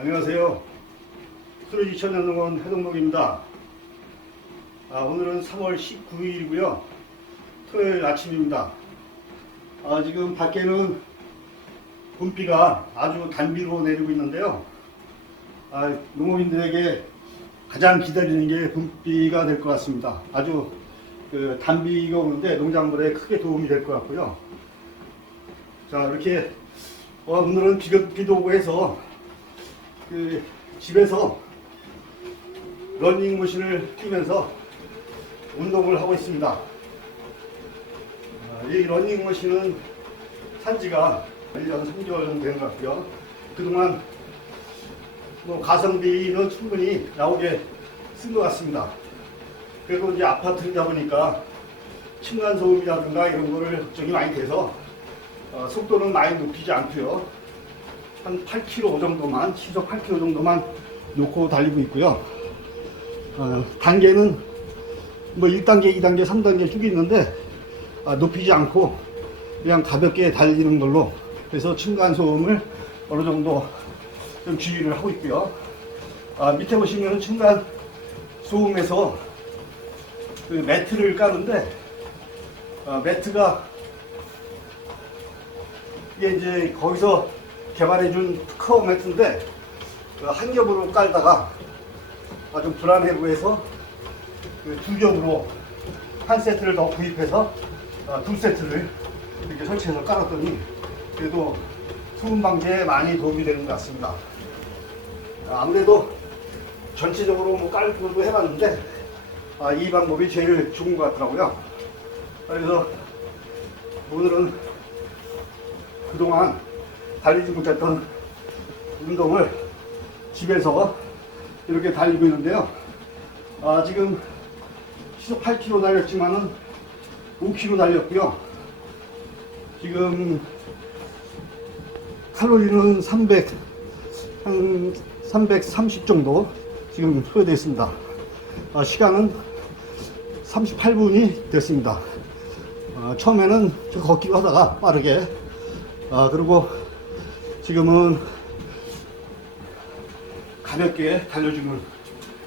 안녕하세요. 수로지 천연농원 해동록입니다. 아, 오늘은 3월 19일이고요. 토요일 아침입니다. 아, 지금 밖에는 봄비가 아주 단비로 내리고 있는데요. 아, 농업인들에게 가장 기다리는 게 봄비가 될 것 같습니다. 아주 그 단비가 오는데 농작물에 크게 도움이 될 것 같고요. 자, 이렇게 어, 오늘은 비가, 비도 오고 해서 그 집에서 러닝머신을 뛰면서 운동을 하고 있습니다. 아, 이 러닝머신은 산지가 1년 3개월 정도 된 것 같고요. 그동안 뭐 가성비는 충분히 나오게 쓴 것 같습니다. 그리고 이제 아파트이다 보니까 층간 소음이라든가 이런 거를 걱정이 많이 돼서 어, 속도는 많이 높이지 않고요. 한 8km 정도만, 시속 8km 정도만 놓고 달리고 있고요. 어, 단계는 뭐 1단계, 2단계, 3단계 쭉 있는데 아, 높이지 않고 그냥 가볍게 달리는 걸로 그래서 층간 소음을 어느 정도 좀 주의를 하고 있고요. 아, 밑에 보시면 층간 소음에서 그 매트를 까는데 아, 매트가 이게 이제 거기서 개발해준 특허 매트인데 그한 겹으로 깔다가 아, 좀 불안해고 해서 그두 겹으로 한 세트를 더 구입해서 아, 두 세트를 이렇게 설치해서 깔았더니 그래도 소음 방지에 많이 도움이 되는 것 같습니다. 아, 아무래도 전체적으로 뭐 깔고도 해봤는데 아, 이 방법이 제일 좋은 것 같더라고요. 그래서 오늘은 그동안 달리지 못했던 운동을 집에서 이렇게 달리고 있는데요. 아, 지금 시속 8km 달렸지만은 5km 달렸고요. 지금 칼로리는 300, 한 330 정도 지금 소요되어 있습니다. 아, 시간은 38분이 됐습니다. 아, 처음에는 저 걷기로 하다가 빠르게 아, 그리고 지금은 가볍게 달려주는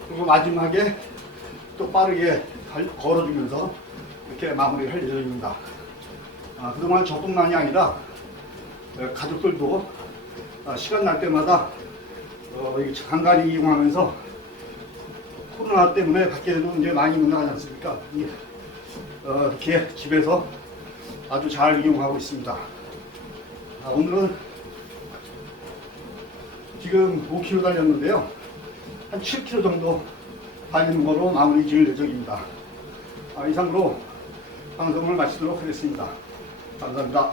그리고 마지막에 또 빠르게 달- 걸어주면서 이렇게 마무리를 할 예정입니다. 아, 그동안 저뿐만이 아니라 어, 가족들도 아, 시간 날 때마다 어, 이 간간히 이용하면서 코로나 때문에 밖에도 이제 많이 못 나가지 않습니까? 이, 어, 이렇게 집에서 아주 잘 이용하고 있습니다. 아, 오늘은 지금 5km 달렸는데요. 한 7km 정도 달리는 거로 마무리 지을 예정입니다. 아, 이상으로 방송을 마치도록 하겠습니다. 감사합니다.